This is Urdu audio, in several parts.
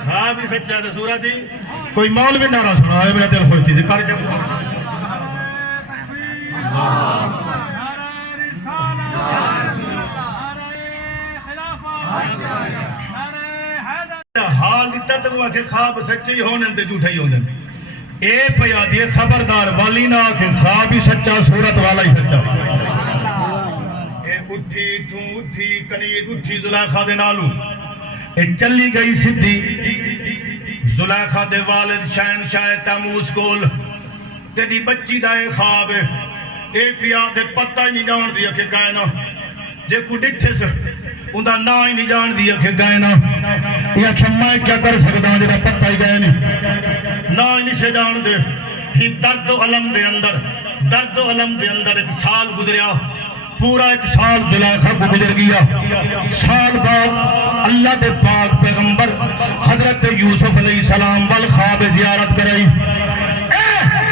خواب بھی سچا ہے سورت ہی کوئی مولوی نعرہ سنا ہے میرا دل خوش تھی کر جب حال دیتا تو وہ کہ خواب سچے ہی ہونے تے جھوٹے ہی ہونے اے پیا دیے خبردار والی نہ کہ خواب ہی سچا صورت والا ہی سچا اے اٹھی تو اٹھی کنید اٹھی زلیخا دے نالو اے چلی گئی سدھی زلیخا دے والد شہنشاہ تیموس کول تیری بچی دا اے خواب اے پیا دے پتہ ہی نہیں جان دیا کہ گائنا جے کو ڈٹھے سے اندھا نا ہی نہیں جان دیا کہ گائنا یا کہ میں کیا کر سکتا ہوں جیرا پتہ ہی گئے نہیں نا ہی نہیں سے جان دے ہی درد و علم دے اندر ایک سال گزریا پورا ایک سال زلیخا کو گزر گیا سال بعد اللہ دے پاک پیغمبر حضرت یوسف علیہ السلام والخواب زیارت کرائی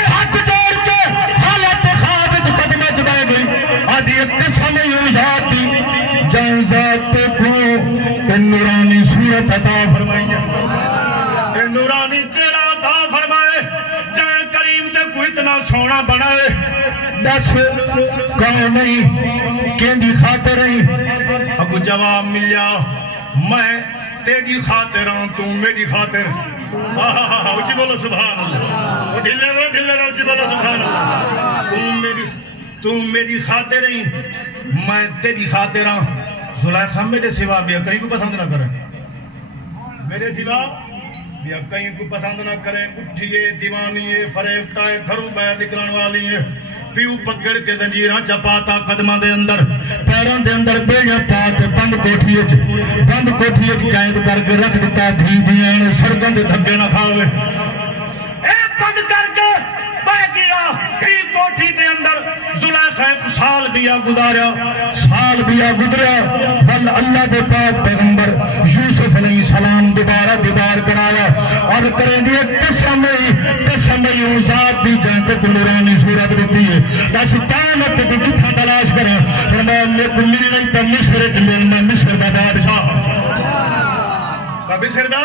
ہاتھ جوڑ کے حالت خواب قدمہ چبائے گئی آدھی ایک قسم یوزات دی جائیں ذات کو نورانی صورت عطا فرمائیے نورانی چہرہ عطا فرمائے جائیں کریم تے کو اتنا سونا بنائے دس کہو نہیں کیندی خاطر نہیں اگو جواب ملیا میں تیری خاطر ہوں تم میری خاطر اچھی بولو سبحان اللہ ڈھلے رہو اچھی بولو سبحان اللہ تم میری خاطر نہیں میں تیری خاطر ہوں زلیخا میرے سوا بھی کہیں کو پسند نہ کریں میرے سوا بھی کہیں کو پسند نہ کریں اٹھئے دیوانیے فریفتہ گھروں باہر نکلن والی ہے پیو پکڑ کے زنجیران چپاتا قدمہ دے اندر پیران دے اندر بیڑیاں پاتے بند کوٹھیے قید کر کے رکھ دیتا دھی دیاں سرگند دھگے نہ کھاوے اے بند کر کے بہ گیا ہی کوٹھی دے اندر زلیخا ایک سال بیا گزریا ول اللہ دے پاک پیغمبر یوسف علیہ السلام دوبارہ دیدار کرایا اور کریں دیئے قسم ذات دی جائیں تے نورانی صورت دیتی ہے بس پانت کو کتھا تلاش کریں فرمایا میں کو ملی نہیں تا مصر چلیں میں مصر دا بادشاہ تا مصر دا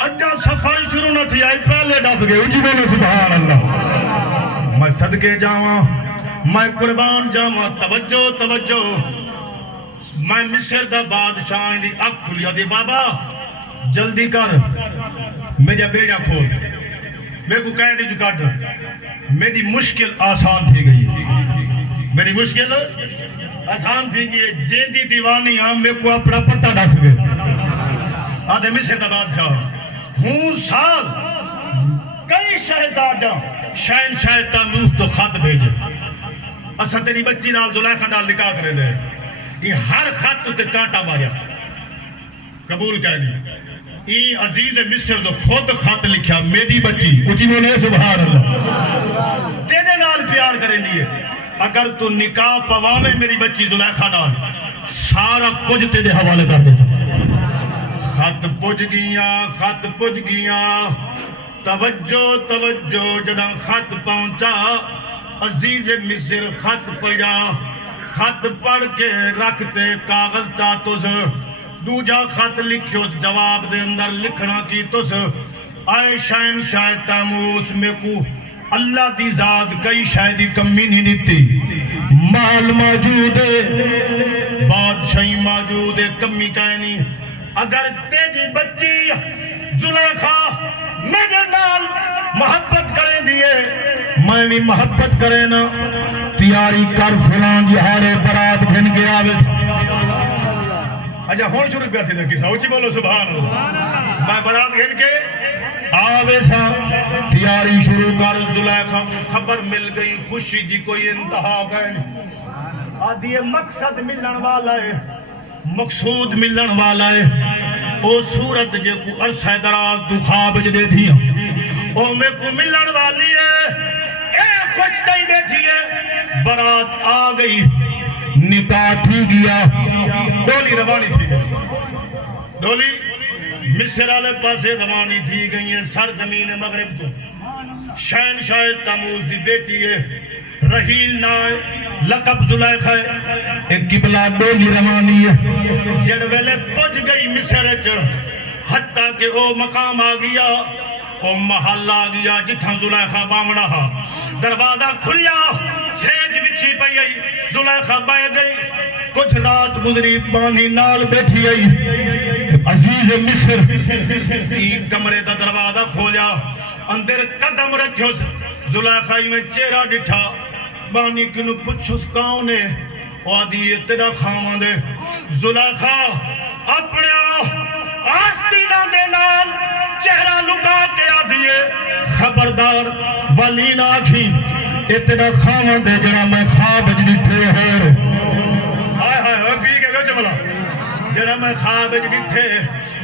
اجا سفاری شروع نہ تھی آئی پہلے ڈس گئے اچھی بولے سبحان اللہ میں صدقے جاواں میں قربان جاواں توجہ میں مصر دا بادشاہ دی اکھ کھلیا دی بابا جلدی کر میرا بیڑا کھول میں کو کہہ دی جو کٹ میری مشکل آسان تھی گئی میری مشکل آسان تھی گئی جیدی دیوانی ہم میں کو اپنا پتہ ڈس گئے آدھے مصر دا بادشاہ ہوں سال کئی شہزادہ شہنشاہ تیموس تو خط بھیجے اسا تیری بچی نال زلیخا نال نکاح کرے دے یہ ہر خط تے کانٹا ماریا قبول کرنی یہ عزیز مصر تو خود خط لکھیا میری بچی اچھی بولے سبحان اللہ تیرے نال پیار کریں دیئے اگر تو نکاح پوانے میری بچی زلیخا نال سارا کچھ تیرے حوالے کر دے سکتا خط پج گیا توجہ جڑا خط پہنچا عزیز مصر خط پڑھا خط پڑھ کے رکھتے کاغذ چاہتوس دوجا خط لکھو جواب دے اندر لکھنا کی توس آئے شہنشاہ تیموس میں کو اللہ دی ذات کئی شاہدی کمی نہیں دیتی مال موجود ہے بادشاہی موجود ہے کمی کہنی اگر تیری بچی زلیخا میرے نال محبت کریں دیئے میں بھی محبت کریں نا تیاری کر فلان جہارے برات گھن کے آوے اجھا ہون شروع پہ تھی دیکھی سا اچھی بولو سبحان اللہ میں برات گھن کے آوے سا تیاری شروع کر زلیخا خبر مل گئی خوشی دی کوئی انتہا گئے آدھی مقصد ملن والا ہے مقصود ملن والا ہے او صورت جے کو عرصہ دراز تو خواب جدے دیا او میں کو ملن والی ہے اے خوش نہیں بیٹھی ہے برات آ گئی نکاح تھی گیا ڈولی روانی تھی ڈولی مصر والے پاسے روانی تھی گئی ہے سرزمین مغرب تو شہنشاہ تیموس دی بیٹی ہے رحیل نہ لقب زلیخا ایک قبلہ ڈولی روانی ہے جڑ ویلے پج گئی مصر چ حتیٰ کہ او مقام آ گیا او محل آ گیا جتھاں زلیخا بامنا ہا دروازہ کھلیا سیج بچھی پئی آئی زلیخا بہ گئی کچھ رات گزری بانی نال بیٹھی آئی عزیز مصر کمرے دا دروازہ کھولیا اندر قدم رکھو زلیخا میں چہرہ ڈٹھا بانی کنو پچھس کون ہے وادی تیرا خامن دے زلیخا اپنے آستینہ دے نال چہرہ لگا کے آدھیے خبردار ولی نہ آکھی اتنا خامن دے جڑا میں خواب جنٹھے ہے ہائے ہائے ہائے پی کے گو جملہ جڑا میں خواب جنٹھے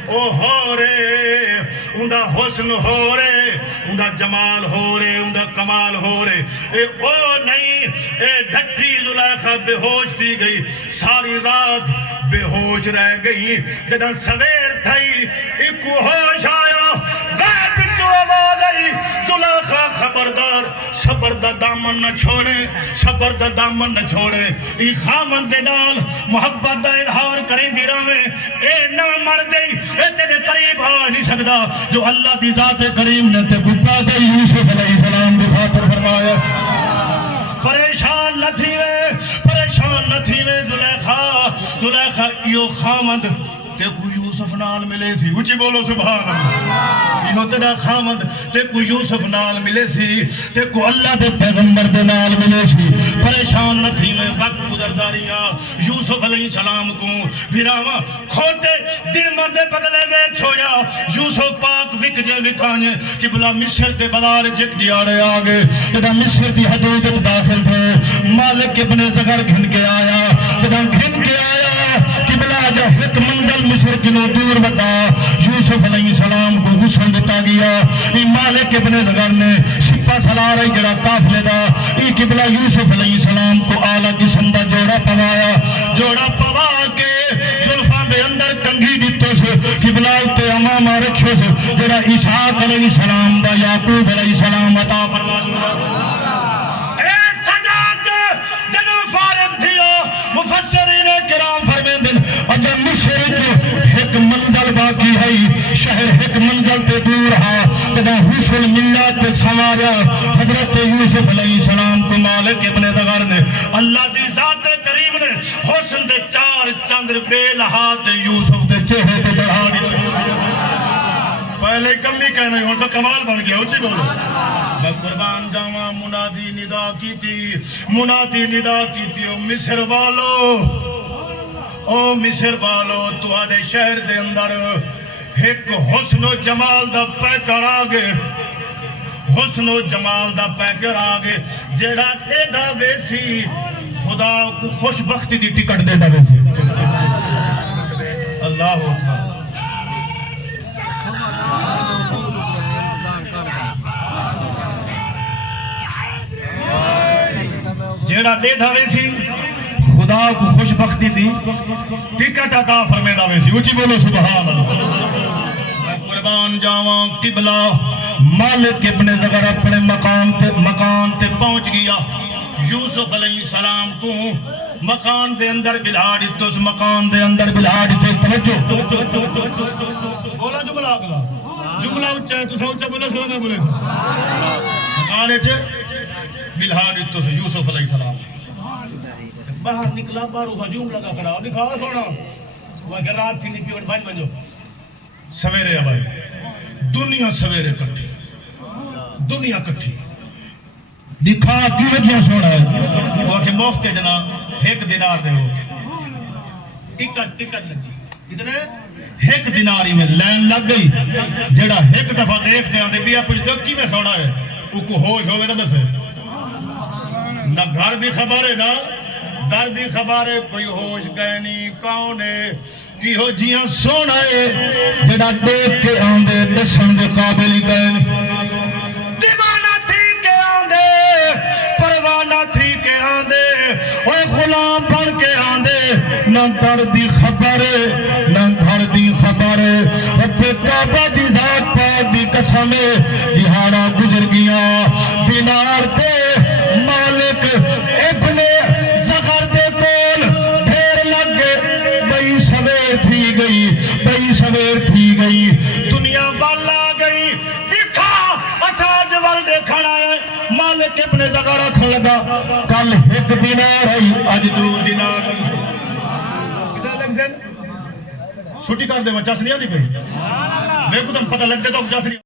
او ہو رے اندہ حسن ہو رے اندہ جمال ہو رے اندہ کمال ہو رے اے او نہیں اے ڈھٹی زلیخا بے ہوش دی گئی ساری رات بے ہوش رہ گئی جدہ سویر تھائی ایک ہوش آیا غیب جو آواز آئی زلیخا خبردار صبر دا دامن نہ چھوڑے صبر دا دامن نہ چھوڑے ای خامن دے نال محبت دا اظہار کریں دی رہے اے نہ مر گئی اے تیرے قریب آ نہیں سکتا جو اللہ دی ذات کریم نے تے گپا دے یوسف علیہ السلام دی خاطر فرمایا پریشان نہ تھی وے زلیخا یو خامد تے کو یوسف نال ملے سی اچھی بولو سبحان اللہ یو تیرا خامد تے کو یوسف نال ملے سی تے کو اللہ دے پیغمبر دے نال ملے سی پریشان نہ تھی میں وقت گزرداریاں یوسف علیہ السلام کو بھیراما کھوٹے درمہ دے بدلے وے چھوڑیا یوسف پاک وک جے وکانے کہ بلا مصر دے بازار جک دیارے آگے جدہ مصر دی حدود داخل تھے مالک ابن زغر گھن کے آیا جدہ گھن کے آیا کہ بلا جا ایک منزل مصر کنو دور بتا یوسف علیہ السلام کو غسل دیتا گیا ای مالک ابن زغر نے سپا سلا رہی جڑا کافلے دا ای قبلہ یوسف علیہ السلام کو آلہ قسم دا جوڑا پوایا جوڑا پوا کے زلفان دے اندر کنگھی دیتو سے قبلہ اتے امامہ رکھو سے جڑا اسحاق علیہ السلام دا یعقوب علیہ السلام عطا فرما دوں اے سجاد جنو فارغ تھیو مفسرین کرام فرمین دن اور جب مصر جو ایک منزل باقی ہے شہر ایک منزل تے دور ہا تدا حسن ملت تے سماریا حضرت یوسف علیہ السلام کو مالک ابن زغر نے اللہ دی ذات کریم نے حسن دے چار چندر بے لحاظ یوسف دے چہرے تے چڑھا دیتے پہلے کم بھی کہنا ہو تو کمال بن گیا اسی بولو میں قربان جاواں منادی ندا کی تھی او مصر والو او مصر والو تو آدھے شہر دے اندر ایک حسن و جمال دا پیکر آگے حسن و جمال دا پیکر آگے جیڑا دے دا ویسی خدا کو خوش بختی دی ٹکٹ دے دا ویسی اللہ اکبر جیڑا دے دا ویسی خدا کو خوش بختی تھی ٹکٹ عطا فرمیدہ ویسی اچھی بولو سبحان اللہ میں قربان جاواں قبلہ مالک ابن زغر اپنے مکان تے پہنچ گیا یوسف علیہ السلام کو مکان دے اندر بلہاڑی تو اس مکان دے اندر بلہاڑی تو توجہ بولا جملہ اگلا جملہ اچھا ہے تو سوچا بولا سوچا بولے مکانے چھے بلہاڑی تو یوسف علیہ السلام باہر نکلا بارو ہجوم لگا کھڑا دکھاوا سونا وہ اگر رات تھی نہیں پیوٹ بھائی بنجو سویرے آبائی دنیا سویرے کٹھی دنیا کٹھی دکھا کیوں وجہ سونا ہے وہ کہ مفت جناب ایک دینار دے ہو ٹکٹ لگی اتنے ایک دیناری میں لین لگ گئی جڑا ایک دفعہ دیکھتے ہیں بیا کچھ دکی میں سونا ہے وہ کو ہوش ہوئے نہ بس ہے نہ گھر دی خبر ہے نہ در دی خبر ہے کوئی ہوش گئے نہیں کون ہے کی ہو جیاں سونا ہے جڑا دیکھ کے آندے دسن دے قابل ہی گئے دیوانہ تھی کے آندے پروانہ تھی کے آندے اوہ غلام بن کے آندے نہ در دی خبر ہے نہ گھر دی خبر ہے رب کعبہ دی ذات پاک دی قسم ہے جہانا گزر گیا دینار تے مالک دیر تھی گئی دنیا والا گئی دکھا اساج وال دیکھنا ہے مالک ابن زغر رکھن لگا کل ایک دینار رہی اج 2 دینار کتنا لگ دین چھٹی کر دے میں چس نہیں آتی پہ میرے کو تو پتہ لگ دے تو چس نہیں